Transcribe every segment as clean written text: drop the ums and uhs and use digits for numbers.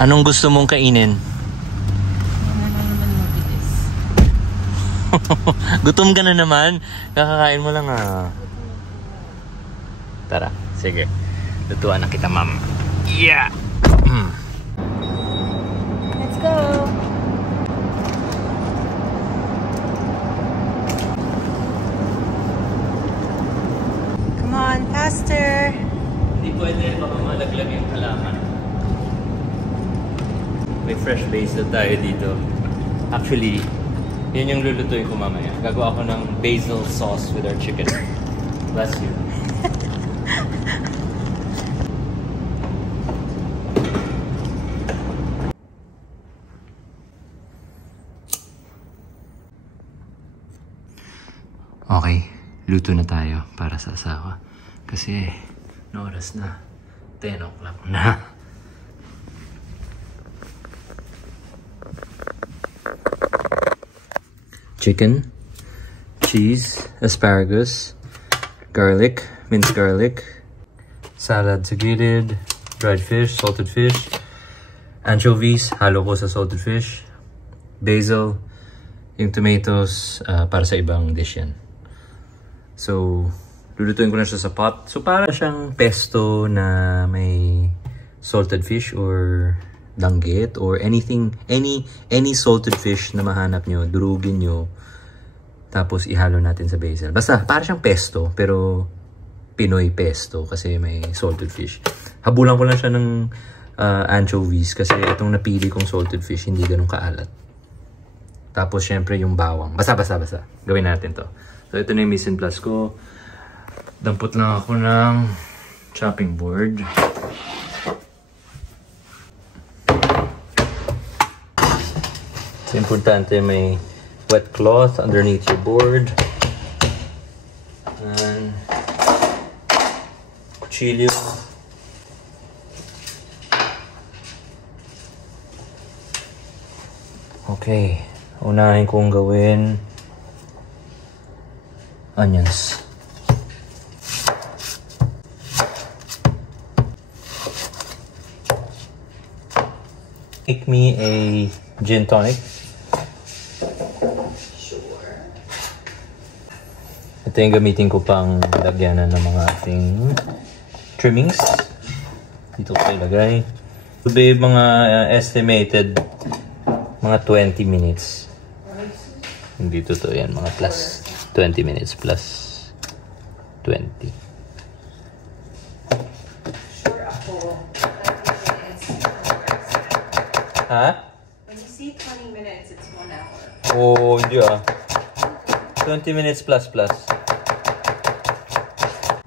Anong gusto mong kainin? Gutom ka na naman. Kakakain mo lang ah. Tara, sige. Lutuan na kita, ma'am. Yeah! Let's go! Come on, faster! Hindi pwede, baka malaglag yung halaman. May fresh basil tayo dito. Actually, yun yung lulutuin ko mamaya. Gagawa ako ng basil sauce with our chicken. Bless you. Okay, luto na tayo para sa asawa. Kasi, no oras na. 10 o'clock na. Chicken, cheese, asparagus, garlic, minced garlic, salad sa gilid, dried fish, salted fish, anchovies, halo ko sa salted fish, basil, yung tomatoes, para sa ibang dish yan. So, lulutuin ko na siya sa pot. So, para siyang pesto na may salted fish or danggit or anything, any salted fish na mahanap nyo, durugin nyo, tapos ihalo natin sa basil. Basta, para siyang pesto, pero Pinoy pesto kasi may salted fish. Habulan ko lang siya ng anchovies kasi itong napili kong salted fish hindi ganun kaalat. Tapos, syempre, yung bawang. Basta. Gawin natin to. So, ito na yung mise en place ko. Dampot lang ako ng chopping board. It's importante may wet cloth underneath your board. And kutsilyo. Okay. Unahin kong gawin onions. Make me a gin tonic. Sure. Ito yung gamitin ko pang lagyanan ng mga ating trimmings. Dito ko ilagay. Ito ba yung mga estimated mga 20 minutes. Dito to yan, mga plus 20 minutes plus 20. Sure ako. 20 minutes. Ha? When you say 20 minutes, it's 1 hour. Oh, hindi ah. 20 minutes plus.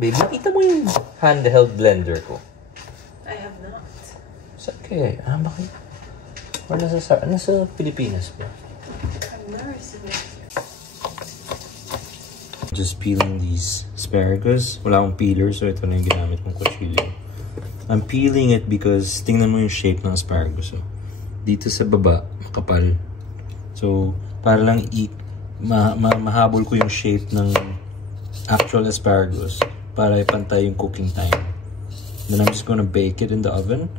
Baby, kita mo yung handheld blender ko. I have not. Okay, bakit? Or nasa Pilipinas ba? I've never seen it. Just peeling these asparagus. Wala akong peeler, so ito na yung ginamit kong kutsilyo. I'm peeling it because tingnan mo yung shape ng asparagus. So, dito sa baba, makapal. So, para lang mahabol ko yung shape ng actual asparagus para ipantay yung cooking time. Then I'm just gonna bake it in the oven.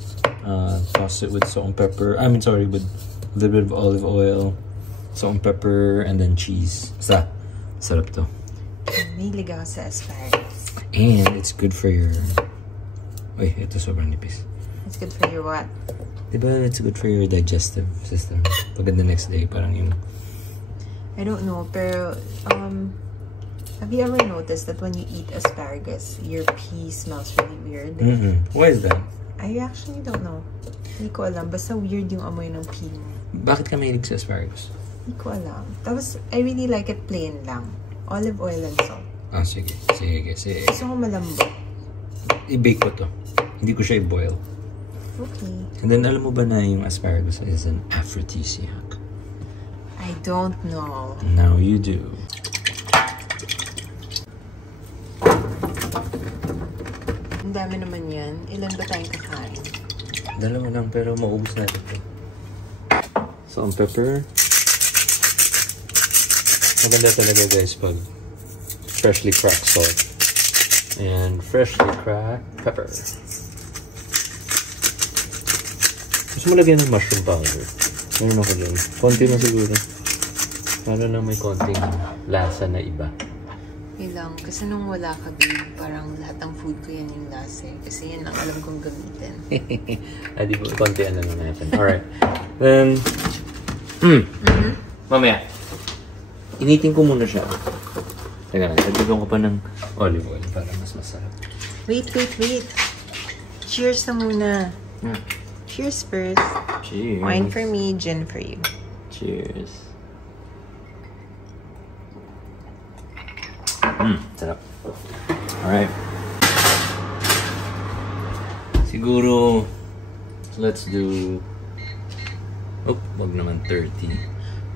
Toss it with salt and pepper. With a little bit of olive oil, salt and pepper, and then cheese. Basta, sarap to. Mahilig ako sa asparagus. And it's good for your... Uy, ito sobrang nipis. It's good for your what? Diba it's good for your digestive system? Pag the next day, parang yung... I don't know, pero have you ever noticed that when you eat asparagus, your pee smells really weird? Why is that? I actually don't know. Hindi ko alam. Basta weird yung amoy ng pee mo. Bakit ka mahilig sa asparagus? Hindi ko alam. Tapos, I really like it plain lang. Olive oil and salt. Sige. Gusto ko malambot. I-bake ko to. Hindi ko siya i-boil. Okay. And then, alam mo ba na yung asparagus is an aphrodisiac? I don't know. Now you do. Ang dami naman yan. Ilan ba tayong kakain? Dalawa lang, pero maubos natin ito. Salt and pepper. Maganda talaga guys pag freshly cracked salt. And freshly cracked pepper. Gusto mo lagyan ng mushroom powder? Meron ako dyan. Konti na siguro. Para na may konting lasa na iba. Lang. Kasi nung wala ka, babe, parang lahat ng food ko yan yung lasa. Kasi yan ang alam kong gamitin. Ay, di ba? Konti na lang natin. Alright. Then, mamaya. Initin ko muna siya. Teka lang, dagdagan ko pa ng olive oil para mas masarap. Wait. Cheers na muna. Cheers first. Cheers. Wine for me, gin for you. Cheers. Sarap. Alright. Siguro, let's do... Oh, wag naman 30.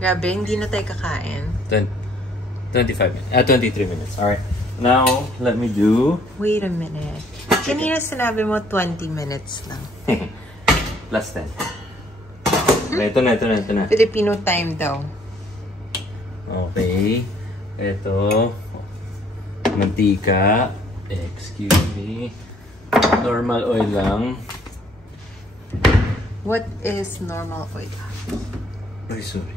Grabe, hindi na tayo kakain. 25 minutes. 23 minutes. Alright. Now, let me do... Wait a minute. Kanina sinabi mo 20 minutes lang. Plus 10. Ito na. Filipino time daw. Okay. Ito. Mantika. Excuse me. Normal oil lang. What is normal oil? Ay, sorry.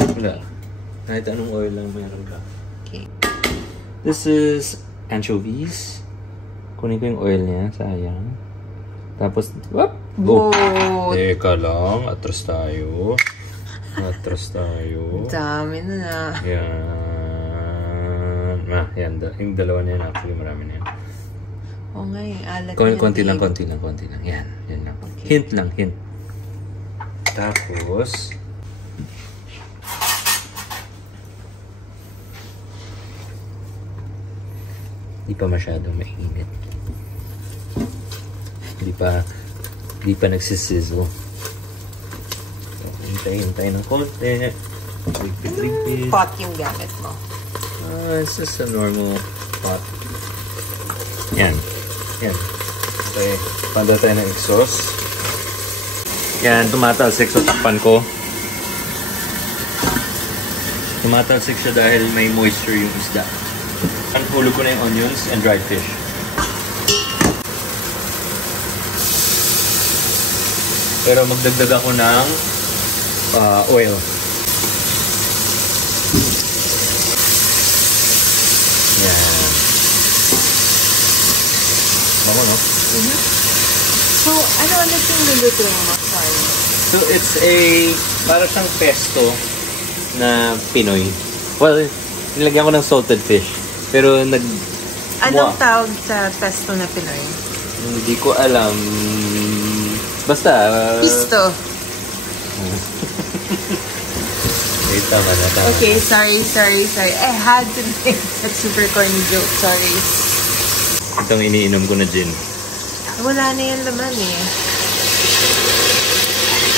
Wala. Kahit anong oil lang meron ka. Okay. This is anchovies. Kunin ko yung oil niya. Sayang. Tapos, whoop! Whoa! Teka lang. Atras tayo. Dami na. Yan. Yan. Yung dalawa na yan. Actually, marami na yan. Oo nga, yung alat Konti lang. Yan. Yan lang. Okay. Hint. Tapos, di pa masyadong mainit. Di pa nagsisizzle. Hintay ng konti. Ligpit. Pot yung gamit mo. It's just a normal pot. Yan. Okay. Panda tayo ng exhaust. Yan, tumatalsik. So, takpan ko. Tumatalsik siya dahil may moisture yung isda. Hulog ko na yung onions and dried fish. Pero magdagdag ako ng oil. Yan. Bango, no? So, ano ulit yung niluto mo? Sorry. So, it's para siyang pesto na Pinoy. Well, nilagyan ko ng salted fish. Pero Anong tawag sa pesto na Pinoy? Hindi ko alam. Basta... Pisto. Tama. Okay, sorry. I had to make that super corny joke. Sorry. Itong iniinom ko na gin. Wala na yung laman eh.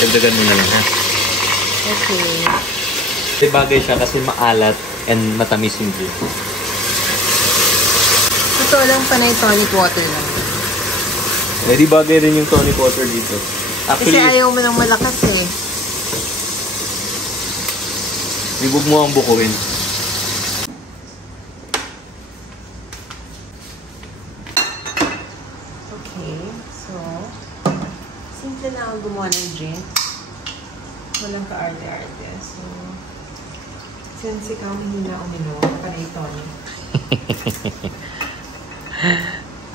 Dagdagan mo na lang, ha? Okay. Kasi bagay siya kasi maalat and matamis yung gin. Ito lang panay tonic water lang. Eh, di bagay rin yung tonic water dito. Actually, kasi ayaw mo ng malakas eh. libog mo ang bukuin. Okay, so simple lang ang gumawa ng gin. Walang ka-arte-arte. So, since ikaw hindi na uminom, panay tonic.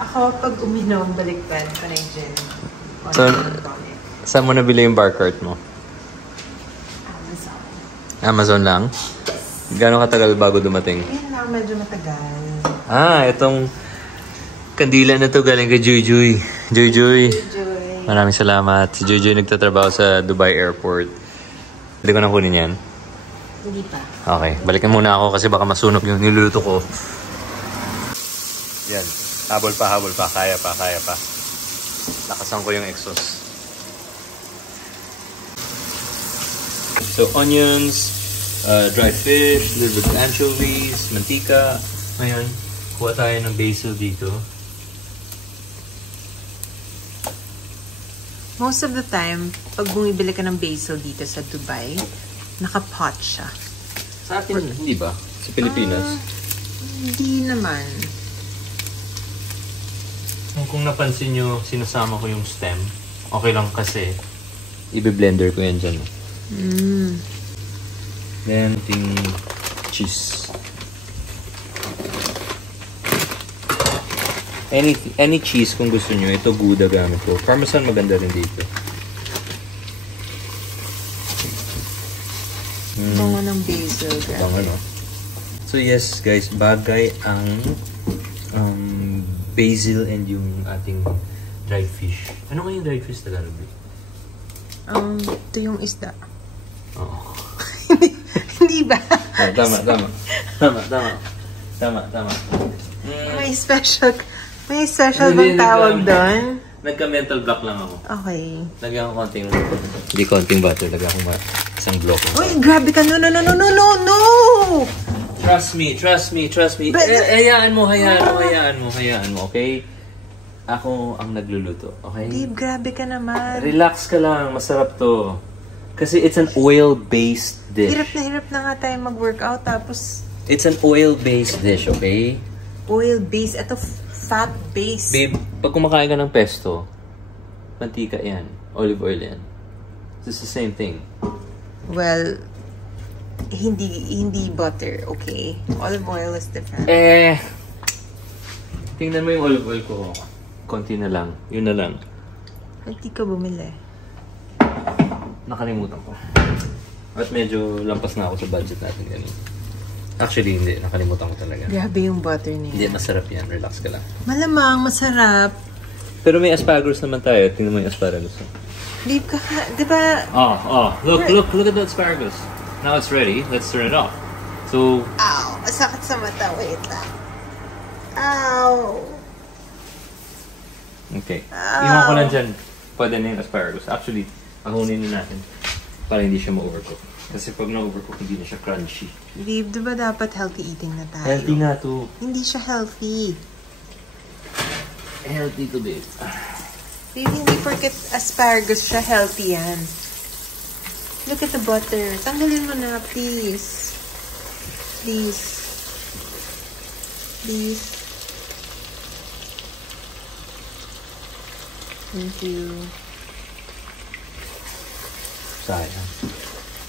Ako, pag uminom, baliktad, panay gin. So, saan mo nabili yung bar cart mo? Amazon lang? Gano'ng katagal bago dumating? Ayun lang, medyo matagal. Itong kandila na to galing kay Joy. Joy. Maraming salamat. Si Joy nagtatrabaho sa Dubai Airport. Hindi ko na kunin yan? Hindi pa. Okay, balikan muna ako kasi baka masunog yung niluluto ko. Yan. Habol pa. Kaya pa. Nakasan ko yung exhaust. So, onions, dried fish, little bit of anchovies, mantika. Ngayon, kuha tayo ng basil dito. Most of the time, pag bumibili ka ng basil dito sa Dubai, naka-pot siya. Sa atin, hindi ba? Sa Pilipinas? Hindi naman. Kung napansin nyo, sinasama ko yung stem. Okay lang kasi i-blender ko yan dyan. Then, ting cheese. Any cheese kung gusto nyo. Ito Gouda gamit ko. Parmesan maganda rin dito. Bango ng basil. Bango, no? So yes, guys. Bagay ang basil and yung ating dried fish. Ano nga yung dried fish Tagalog? Ito yung isda. Oo. Hindi ba? Tama. May special bang tawag doon? Nagka-mental block lang ako. Okay. Lagyan ko konting butter. Lagyan ko isang block. Uy, grabe ka. No! Trust me. But, hayaan mo, okay? Ako ang nagluluto, okay? Babe, grabe ka naman. Relax ka lang, masarap to. Kasi it's an oil-based dish. Hirap na nga tayo mag-workout, tapos... It's an oil-based dish, okay? Oil-based, ito fat-based. Babe, pag kumakain ka ng pesto, mantika yan, olive oil yan. It's the same thing. Well, hindi butter, okay? Olive oil is different. Tingnan mo yung olive oil ko. Konti na lang. Yun na lang. Hindi ka bumili. Nakalimutan ko. At medyo lampas na ako sa budget natin ganun. Actually, hindi. Nakalimutan ko talaga. Grabe yung butter niya. Hindi, masarap yan. Relax ka lang. Malamang, masarap. Pero may asparagus naman tayo. Tingnan mo yung asparagus. Babe ka, di ba? Look at the asparagus. Now it's ready. Let's turn it off. So... Ow! Sakit sa mata. Wait lang. Ow! Okay. Iwan ko lang dyan. Pwede na yung asparagus. Actually, ahunin na natin para hindi siya ma-overcook. Kasi pag na-overcook, hindi na siya crunchy. Babe, di ba dapat healthy eating na tayo? Healthy nga to. Hindi siya healthy. Healthy to, babe. Babe, hindi porket asparagus siya, healthy yan. Look at the butter. Tanggalin mo na, please. Please. Thank you. Sayang.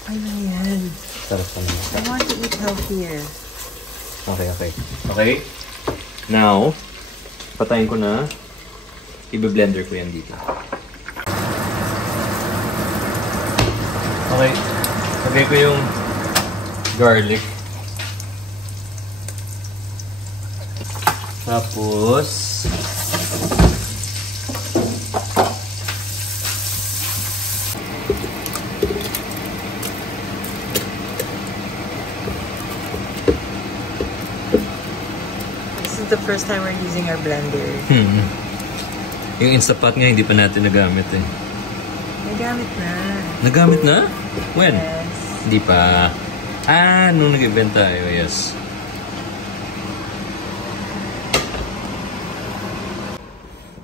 Ay na yan. Sarap pa naman. I want to eat healthier. Okay. Now, patayin ko na. I-blender ko yan dito. Okay. Lagay ko yung garlic. Tapos, This is the first time we're using our blender. Yung Instapot nga, hindi pa natin nagamit eh. Nagamit na. Nagamit na? When? Yes. Hindi pa. Nung nag-event tayo, yes.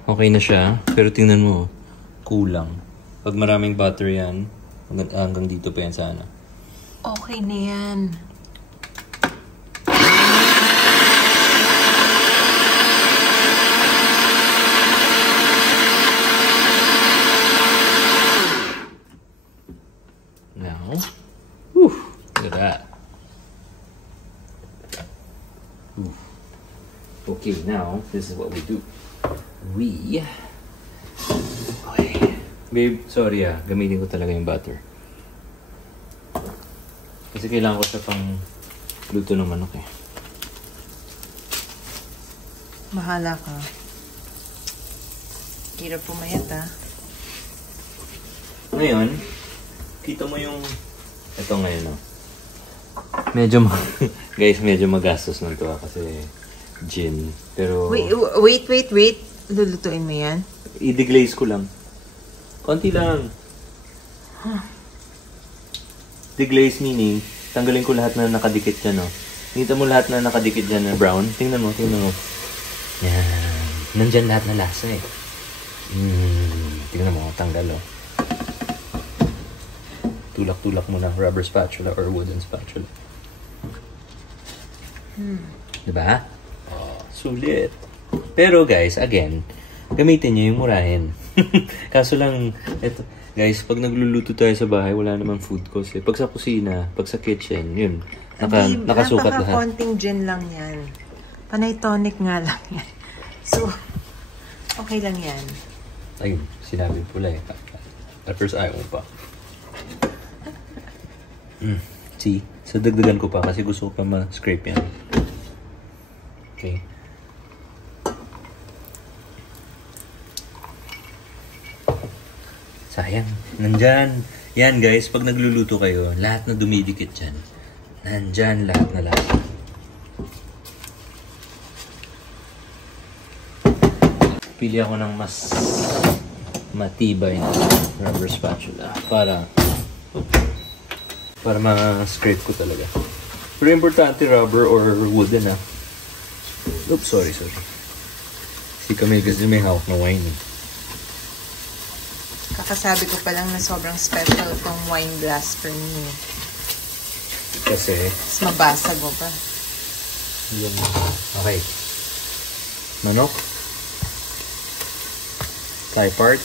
Okay na siya, pero tingnan mo, kulang. Pag maraming butter yan, hanggang dito pa yan sana. Okay na yan. Now, look at that. Okay, now, this is what we do. Okay. Babe, sorry gamitin ko talaga yung butter. Kasi kailangan ko siya pang luto ng manok eh. Mahala ka. Hirap pumayat Ngayon, kita mo yung... Ito ngayon guys, medyo magastos na ito kasi gin. Pero... Wait. Lulutuin mo yan? I-deglaze ko lang. Konti lang. Deglaze meaning, tanggalin ko lahat na nakadikit dyan, Nakita mo lahat na nakadikit dyan na brown? Tingnan mo. Yan. Nandyan lahat na lasa eh. Tingnan mo, tanggal Tulak-tulak mo na rubber spatula or wooden spatula. Diba? Sulit. Pero guys, again, gamitin nyo yung murahin. Kaso lang, eto, guys, pag nagluluto tayo sa bahay, wala namang food cost eh. Pag sa kusina, pag sa kitchen, yun, nakasukat lahat. Napaka-konting gin lang yan. Panay tonic nga lang yan. So, okay lang yan. Ayun, sinabi pula eh. At first, ayaw mo pa. See? So, dagdagan ko pa kasi gusto ko pa ma-scrape yan. Okay. Sayang. Nandyan. Yan guys, pag nagluluto kayo, lahat na dumidikit dyan. Nandyan lahat na lahat. Pili ako ng mas matibay na rubber spatula para ma-scrape ko talaga. Pero importante rubber or wooden Oops, sorry. Si Camille kasi may hawak na wine. Kakasabi ko pa lang na sobrang special tong wine glass for me. Kasi? Mas mabasag mo pa. Yan. Okay. Manok. Thai part.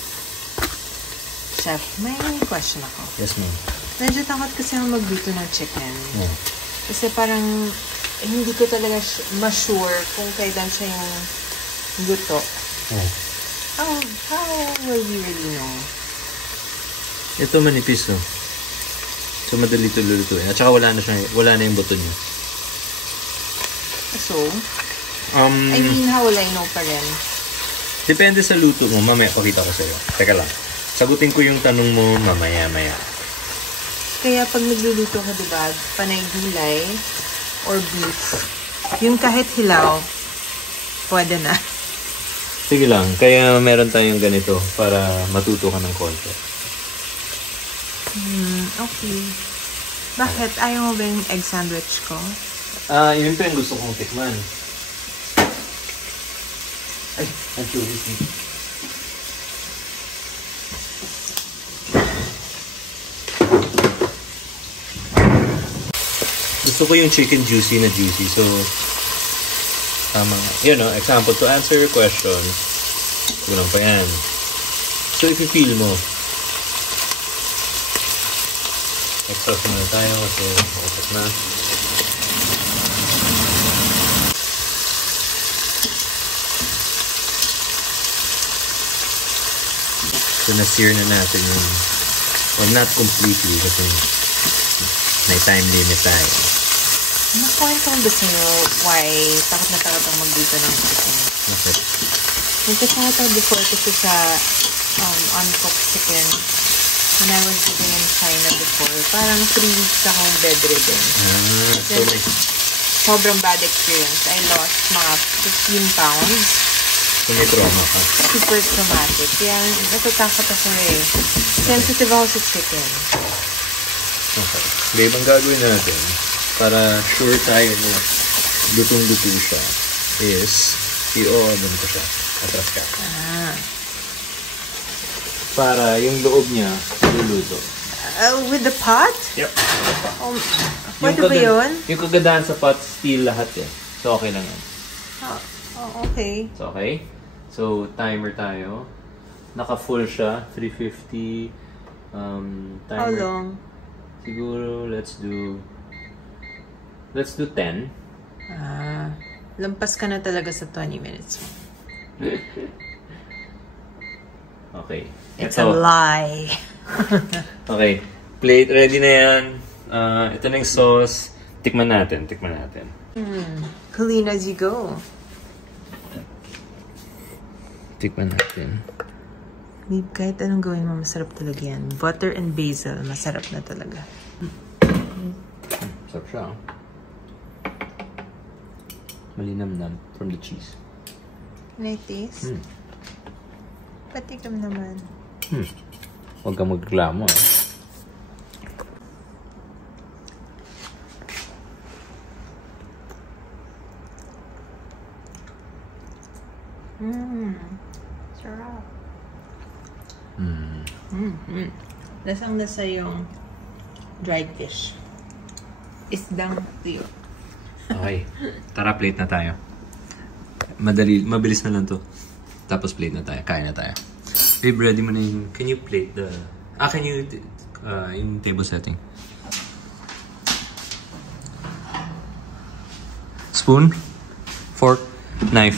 Chef, may question ako. Yes, ma'am. Medyo takot kasi ako magluto ng chicken. Yeah. Kasi parang hindi ko talaga ma-sure kung kailan siya yung luto. Oh. How will you really know? Ito manipis, no? So, madali ito lulutuin. At saka wala na yung buto niya. So? I mean, how will I know pa rin? Depende sa luto mo. Mamaya, pakita ko sa'yo. Teka lang. Sagutin ko yung tanong mo mamaya-maya. Kaya pag nagluluto ka, diba, panay gulay or beef, yung kahit hilaw, pwede na. Sige lang. Kaya meron tayong ganito para matuto ka ng konti. Okay. Bakit? Ayaw mo ba yung egg sandwich ko? Yun pa yung gusto kong tikman. Ay, anchovy. Gusto ko yung chicken juicy na juicy. So, tama. Yun, no? Example, to answer your question, kulang pa yan. So, if you feel mo, exhaust muna tayo kasi opat na. So, na-sear na natin yung, well, not completely kasi may time limit tayo. Nakwento ko ba sa'yo why takot na takot ang magluto ng chicken? Okay. Nagkasakot ako before kasi sa uncooked chicken. When I was living in China before, parang 3 weeks akong bedridden. So sobrang bad experience. I lost mga 15 pounds. So may trauma ka. Super traumatic. Kaya natatakot ako eh. Sensitive ako sa chicken. Okay. Babe, ang gagawin natin para sure tayo na lutong-luto siya is i-oven ko siya. Atras ka. Para yung loob niya luluto. With the pot? Yep. Pwede ba yun? Yung kagandahan sa pot, steel lahat eh. So okay lang yan. Okay. So okay. So timer tayo. Naka-full siya. 350. Timer. How long? Siguro, let's do 10. Lampas ka na talaga sa 20 minutes. Okay. It's a lie. Okay. Plate, ready na yan. Ito na yung sauce. Tikman natin. Clean as you go. Tikman natin. Kahit anong gawin mo, masarap talaga yan. Butter and basil, masarap na talaga. Sarap siya. Malinamnam from the cheese. Can I taste? Patikam naman. Huwag kang magreklamo eh. Sarap. Lasang-lasa yung dried fish. Isdang tiyo. Okay. Tara, plate na tayo. Mabilis na lang to. Tapos plate na tayo. Kain na tayo. Babe, ready mo na yung... Can you plate the... can you... yung table setting. Spoon, fork, knife.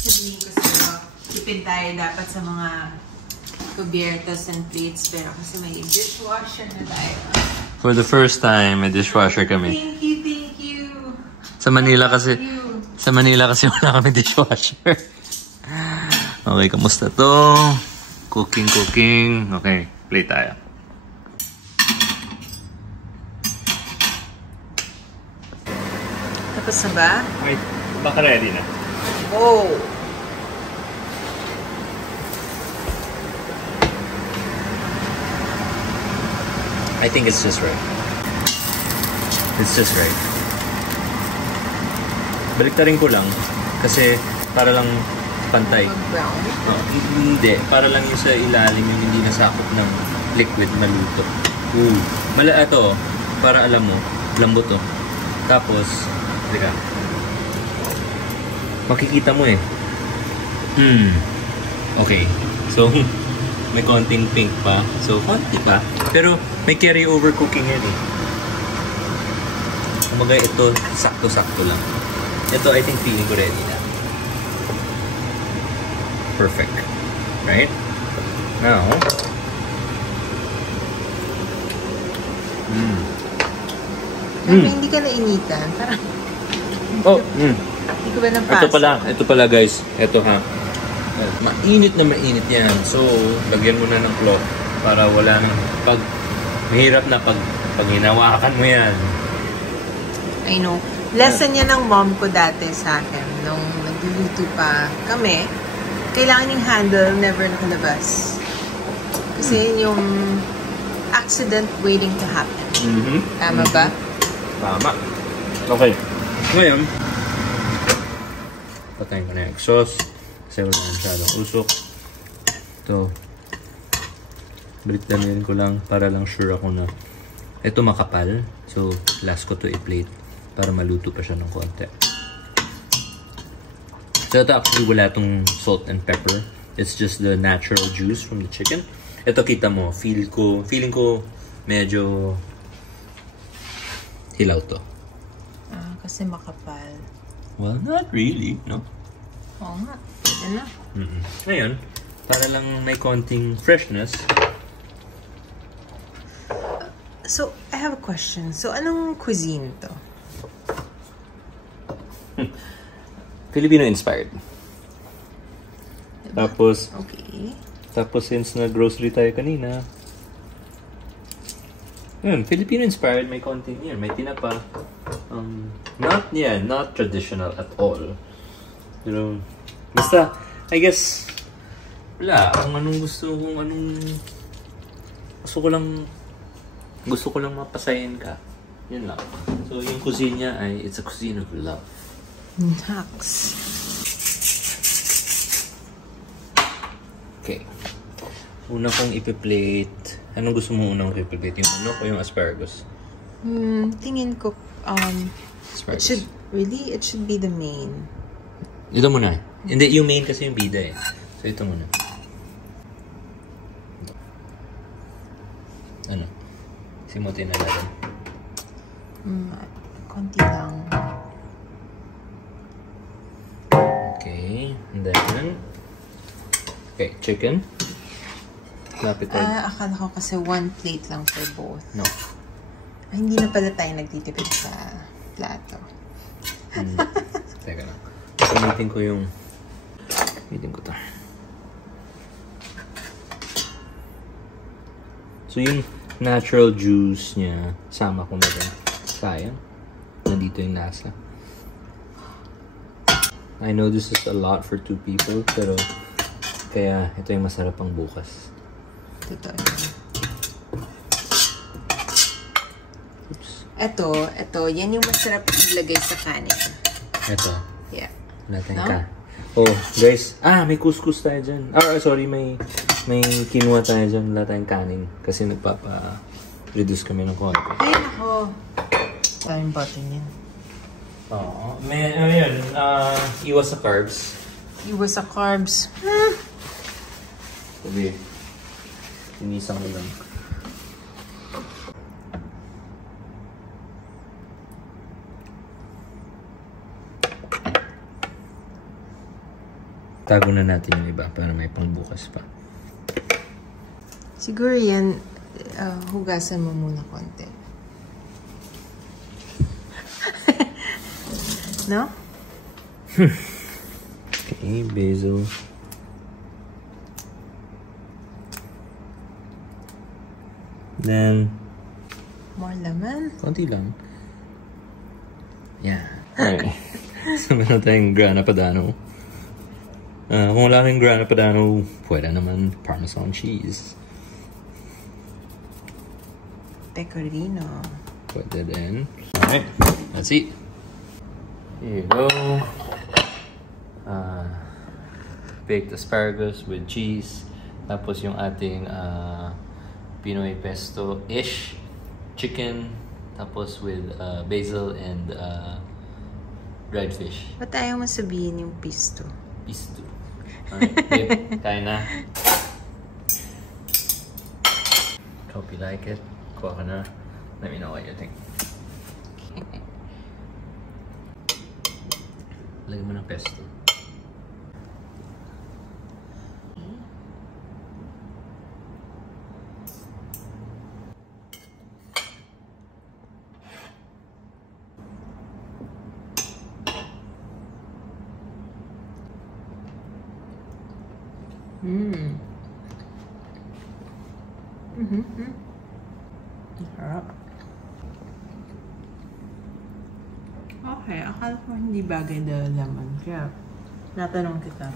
Sabihin ko sa'yo, tipid tayo dapat sa mga cubiertos and plates, pero kasi may dishwasher na tayo. For the first time, may dishwasher kami. Thank you. Sa Manila kasi wala kami dishwasher. Okay, kamusta to? Cooking. Okay, play tayo. Tapos na ba? Wait, baka ready na. Oh! I think it's just right. It's just right. Baliktarin ko lang kasi para lang pantay. Brown? Hindi, para lang yung sa ilalim yung hindi nasakop ng liquid maluto. Ito, para alam mo, lambot to. Tapos, teka. Makikita mo eh. Okay. So, may konting pink pa. So, konti pa. Pero, may carry over cooking yan eh. Kumbaga ito, sakto-sakto lang. Ito, I think feeling ko ready na. Perfect. Right? Now, Hindi ka nainitan. Parang, hindi ko ba napasa? Ito pala guys. Ito ha. Mainit na mainit yan. So, lagyan mo na ng cloth para wala nang mahirap na pag hinawakan mo yan. I know. Lesson yan ng mom ko dati sa akin. Nung nagluluto pa kami, kailangan yung handle never nakalabas. Kasi yung accident waiting to happen. Tama ba? Tama. Okay. Ngayon, patayin ko na yung exhaust. Kasi wala na masyadong usok. Ito. Balik-dalin ko lang para lang sure ako na ito makapal. So, last ko to i-plate para maluto pa siya ng konti. So, ito actually wala tong salt and pepper. It's just the natural juice from the chicken. Ito kita mo, feeling ko medyo hilaw to. Kasi makapal. Well, not really, no? Oo nga, pwede na. Ngayon, para lang may konting freshness. So, I have a question. So, anong cuisine to? Filipino-inspired. Diba? Tapos since nag-grocery tayo kanina, Filipino-inspired, may konting yan, may tinapa. Not traditional at all. Pero, basta, I guess, wala, kung anong gusto ko lang mapasayin ka. Yun lang. So, yung cuisine niya ay, it's a cuisine of love. Nuts. Okay. Una kong ipi-plate. Anong gusto mo unang ipi-plate? Yung manok o yung asparagus? Tingin ko, asparagus. It should be the main. Ito muna. Hindi, yung main kasi yung bida eh. So, ito muna. Ano? Simutin na natin. Konti lang. Okay. And then, okay, chicken. Lapit tayo. Akala ko kasi one plate lang for both. No. Hindi na pala tayo nagtitipid sa plato. Teka lang. Gamitin ko to. So, yung natural juice niya, sama ko na rin. Sayang. Nandito yung nasa. I know this is a lot for 2 people, pero kaya ito yung masarap pang bukas. Totoo. Oops. Ito, yan yung masarap ilagay sa kanin. Ito. Yeah. Wala tayong No? Oh, guys. May couscous tayo dyan. Sorry, may quinoa tayo dyan. Wala tayong kanin. Kasi nagpapa-reduce kami ng konti. Ay, nako. Daming butter niyan. Oo. Ayun, iwas sa carbs. Iwas sa carbs. Sabi, inisan ko lang. Tago na natin yung iba para may pangbukas pa. Siguro yan, hugasan mo muna konti. No? Okay, basil. Then, More lemon? konti lang. Yeah. Okay. So, meron tayong grana padano. Kung wala kang grana padano, pwede naman Parmesan cheese. Pecorino. Pwede din. Alright, that's it. Here you go. Baked asparagus with cheese. Tapos yung ating Pinoy pesto-ish chicken. Tapos with basil and dried fish. Ba't ayaw mo sabihin yung pisto? Pisto. Alright, babe, kain na. Hope you like it. Kuha ka na. Let me know what you think. Lagyan mo ng pesto. Sarap. Okay, akala ko hindi bagay daw lemon. Kaya, natanong kita.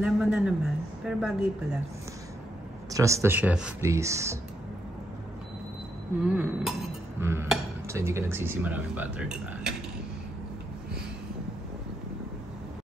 Lemon na naman, pero bagay pala. Trust the chef, please. So, hindi ka nagsisi maraming butter, diba?